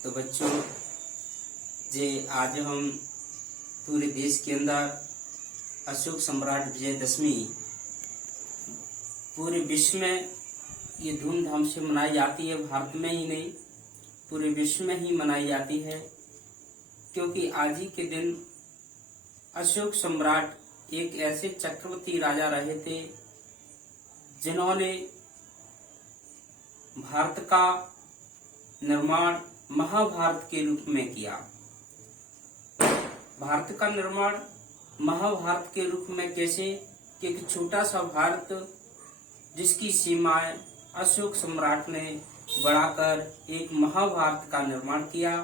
तो बच्चों, जे आज हम पूरे देश के अंदर अशोक सम्राट विजयदशमी पूरे विश्व में ये धूमधाम से मनाई जाती है। भारत में ही नहीं, पूरे विश्व में ही मनाई जाती है, क्योंकि आज ही के दिन अशोक सम्राट एक ऐसे चक्रवर्ती राजा रहे थे जिन्होंने भारत का निर्माण महाभारत के रूप में किया। भारत का निर्माण महाभारत के रूप में कैसे कि एक छोटा सा भारत जिसकी सीमाएं अशोक सम्राट ने बढ़ाकर एक महाभारत का निर्माण किया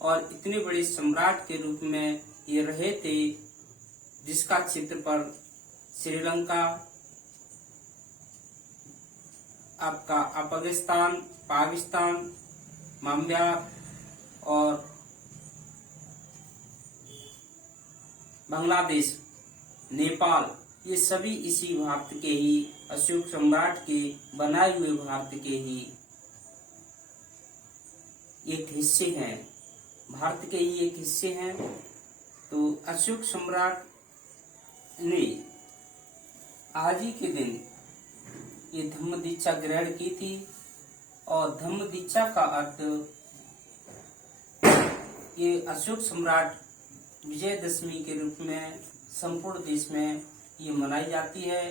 और इतने बड़े सम्राट के रूप में ये रहे थे जिसका क्षेत्रफल श्रीलंका, आपका अफगानिस्तान, पाकिस्तान, म्यांमार और बांग्लादेश, नेपाल, ये सभी इसी भारत के ही अशोक सम्राट के बनाए हुए भारत के ही एक हिस्से हैं, भारत के ही एक हिस्से हैं। तो अशोक सम्राट ने आज ही के दिन ये धम्म दीक्षा ग्रहण की थी और धम्म दीक्षा का अर्थ ये अशोक सम्राट विजयदशमी के रूप में संपूर्ण देश में ये मनाई जाती है।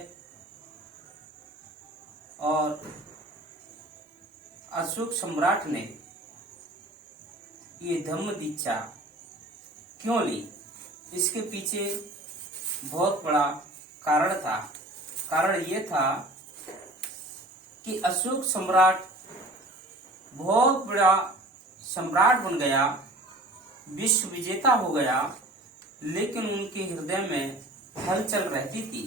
और अशोक सम्राट ने ये धम्म दीक्षा क्यों ली, इसके पीछे बहुत बड़ा कारण था। कारण ये था कि अशोक सम्राट बहुत बड़ा सम्राट बन गया, विश्व विजेता हो गया, लेकिन उनके हृदय में हलचल रहती थी।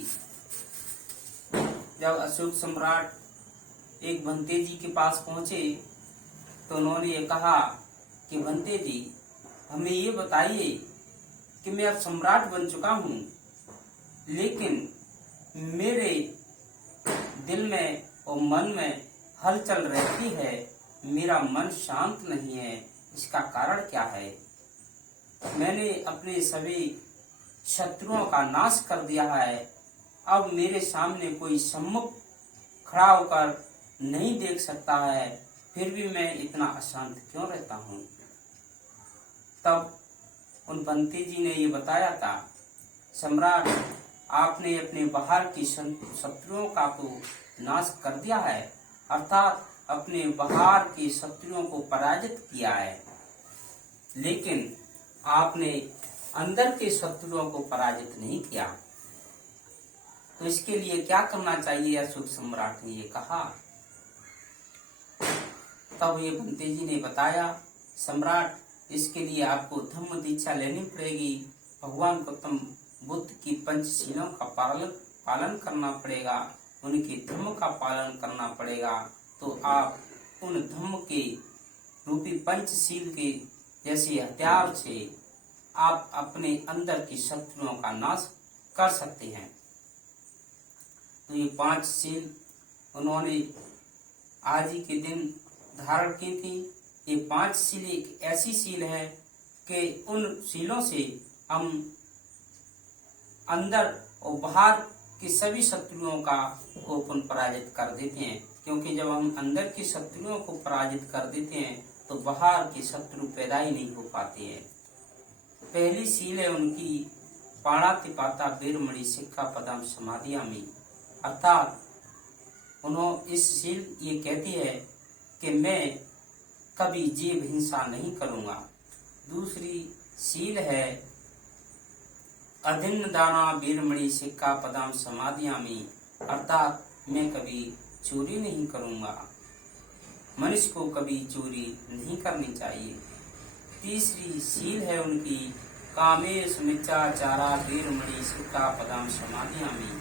जब अशोक सम्राट एक भंते जी के पास पहुंचे तो उन्होंने ये कहा कि भंते जी, हमें ये बताइए कि मैं अब सम्राट बन चुका हूँ, लेकिन मेरे दिल में और मन में हलचल रहती है, मेरा मन शांत नहीं है, इसका कारण क्या है? मैंने अपने सभी शत्रुओं का नाश कर दिया है, अब मेरे सामने कोई सम्मुख खड़ा होकर नहीं देख सकता है, फिर भी मैं इतना अशांत क्यों रहता हूँ? तब उन पंते जी ने ये बताया था, सम्राट, आपने अपने बाहर की शत्रुओं का तो नाश कर दिया है, अर्थात अपने बाहर के शत्रुओं को पराजित किया है, लेकिन आपने अंदर के शत्रुओं को पराजित नहीं किया। तो इसके लिए क्या करना चाहिए? अशोक सम्राट ने ये कहा। तब ये भंते जी ने बताया, सम्राट, इसके लिए आपको धम्म दीक्षा लेनी पड़ेगी, भगवान गौतम बुद्ध की पंचशीलों का पालन करना पड़ेगा, उनके धम्म का पालन करना पड़ेगा। तो आप उन धम्म के रूपी पंचशील के जैसे हथियार से आप अपने अंदर की शत्रुओं का नाश कर सकते हैं। तो ये 5 शील उन्होंने आज ही के दिन धारण की थी। ये 5 शील एक ऐसी शील है कि उन शीलों से हम अंदर और बाहर के सभी शत्रुओं को पराजित कर देते हैं, क्योंकि जब हम अंदर के शत्रुओं को पराजित कर देते हैं तो बाहर के शत्रु पैदा ही नहीं हो पाते हैं। पहली शील है उनकी पाणातिपाता वीरमणि सिक्का पदम समाधियामी, अर्थात उन्होंने इस शील ये कहती है कि मैं कभी जीव हिंसा नहीं करूंगा। दूसरी शील है अधिन्न दाना वीरमणि सिक्का पदम समाधियामी, अर्थात मैं कभी चोरी नहीं करूंगा, मनुष्य को कभी चोरी नहीं करनी चाहिए। तीसरी शील है उनकी कामेश मिथ्याचारा वीरमणि सिक्का पदम समाधियामी,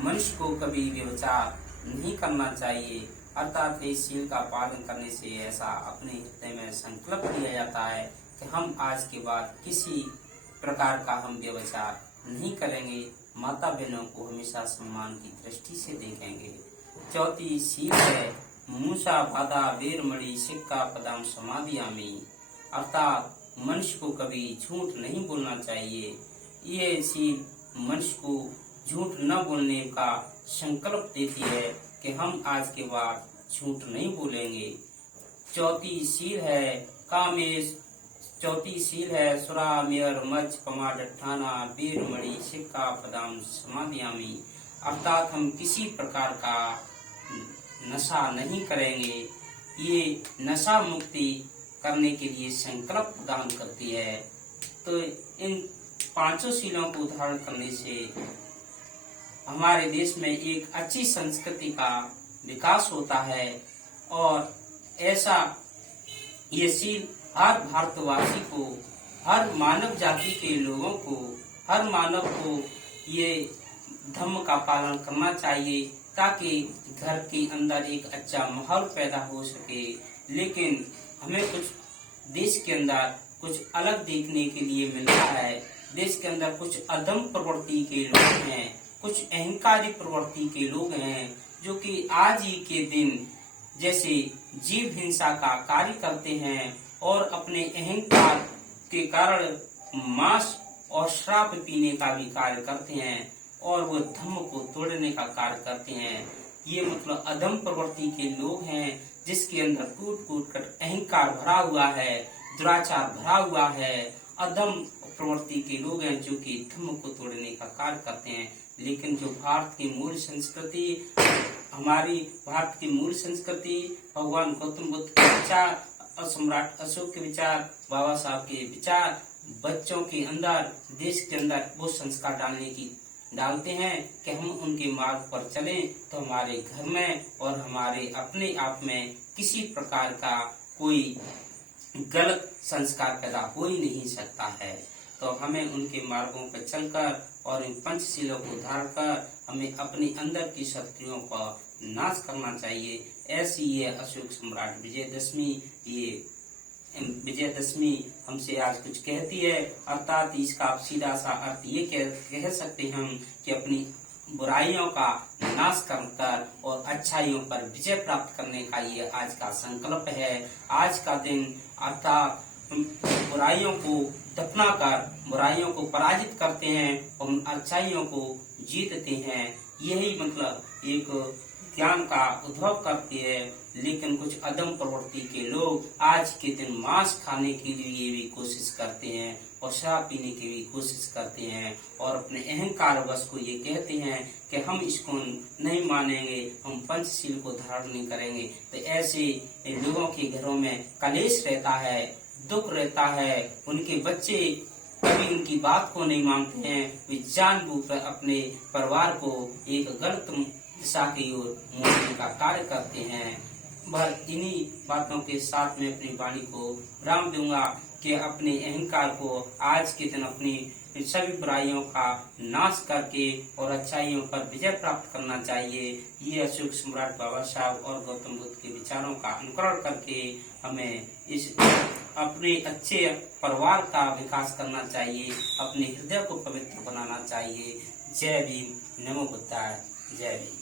मनुष्य को कभी व्यभिचार नहीं करना चाहिए, अर्थात इस शील का पालन करने से ऐसा अपने हृदय में संकल्प लिया जाता है कि हम आज के बाद किसी प्रकार का हम व्यभिचार नहीं करेंगे, माता बहनों को हमेशा सम्मान की दृष्टि से देखेंगे। चौथी शील है मूसा बाधा वीरमणि सिक्का पदम समाधियामी, अर्थात मनुष्य को कभी झूठ नहीं बोलना चाहिए। ये शील मनुष्य को झूठ न बोलने का संकल्प देती है कि हम आज के बाद झूठ नहीं बोलेंगे। चौथी शील है कामेश। चौथी शील है सुरा मेयर मच पमा डठाना वीर मणि सिक्का पदाम समाधियामी। अर्थात हम किसी प्रकार का नशा नहीं करेंगे। ये नशा मुक्ति करने के लिए संकल्प प्रदान करती है। तो इन पांचों शीलों को धारण करने से हमारे देश में एक अच्छी संस्कृति का विकास होता है और ऐसा ये शील हर भारतवासी को, हर मानव जाति के लोगों को, हर मानव को ये धर्म का पालन करना चाहिए ताकि घर के अंदर एक अच्छा माहौल पैदा हो सके। लेकिन हमें कुछ देश के अंदर कुछ अलग देखने के लिए मिलता है। देश के अंदर कुछ अधम प्रवृत्ति के लोग हैं, कुछ अहंकारी प्रवृत्ति के लोग हैं जो कि आज ही के दिन जैसे जीव हिंसा का कार्य करते हैं और अपने अहंकार के कारण मांस और शराब पीने का भी कार्य करते हैं और वो धर्म को तोड़ने का कार्य करते हैं। ये मतलब अधम प्रवृत्ति के लोग हैं जिसके अंदर कूट कूट कर अहंकार भरा हुआ है, दुराचार भरा हुआ है। अधम प्रवृत्ति के लोग हैं जो कि धर्म को तोड़ने का कार्य करते हैं। लेकिन जो भारत की मूल संस्कृति, हमारी भारत की मूल संस्कृति, भगवान गौतम बुद्ध के विचार और सम्राट अशोक के विचार, बाबा साहब के विचार बच्चों के अंदर, देश के अंदर वो संस्कार डालते हैं कि हम उनके मार्ग पर चलें तो हमारे घर में और हमारे अपने आप में किसी प्रकार का कोई गलत संस्कार पैदा हो ही नहीं सकता है। तो हमें उनके मार्गों पर चलकर और इन पंचशीलों को धारण कर हमें अपने अंदर की शक्तियों का नाश करना चाहिए। ऐसी ये अशोक सम्राट विजयदशमी, ये विजयदशमी हमसे आज कुछ कहती है। अर्थात इसका आप सीधा सा अर्थ ये कह सकते हैं हम कि अपनी बुराइयों का नाश कर और अच्छाइयों पर विजय प्राप्त करने का ये आज का संकल्प है। आज का दिन अर्थात बुराइयों को दफना कर बुराइयों को पराजित करते हैं और अच्छाइयों को जीतते हैं। यही मतलब एक ज्ञान का उद्भव करती है। लेकिन कुछ अदम प्रवृत्ति के लोग आज के दिन मांस खाने के लिए भी कोशिश करते हैं और शराब पीने की भी कोशिश करते हैं और अपने अहंकार वश को ये कहते हैं कि हम इसको नहीं मानेंगे, हम पंचशील को धारण नहीं करेंगे। तो ऐसे लोगों के घरों में कलेश रहता है, दुख रहता है। उनके बच्चे कभी उनकी बात को नहीं मानते हैं, वे जानबूझकर अपने परिवार को एक गलत दिशा की ओर मोड़ने का कार्य करते हैं। बस इन्हीं बातों के साथ में अपनी वाणी को विराम दूंगा कि अपने अहंकार को आज के दिन अपनी सभी बुराइयों का नाश करके और अच्छाइयों पर विजय प्राप्त करना चाहिए। ये अशोक सम्राट बाबा साहब और गौतम बुद्ध के विचारों का अनुकरण करके हमें इस अपने अच्छे परिवार का विकास करना चाहिए, अपने हृदय को पवित्र बनाना चाहिए। जय भीम, नमो बुद्धाय, जय भीम।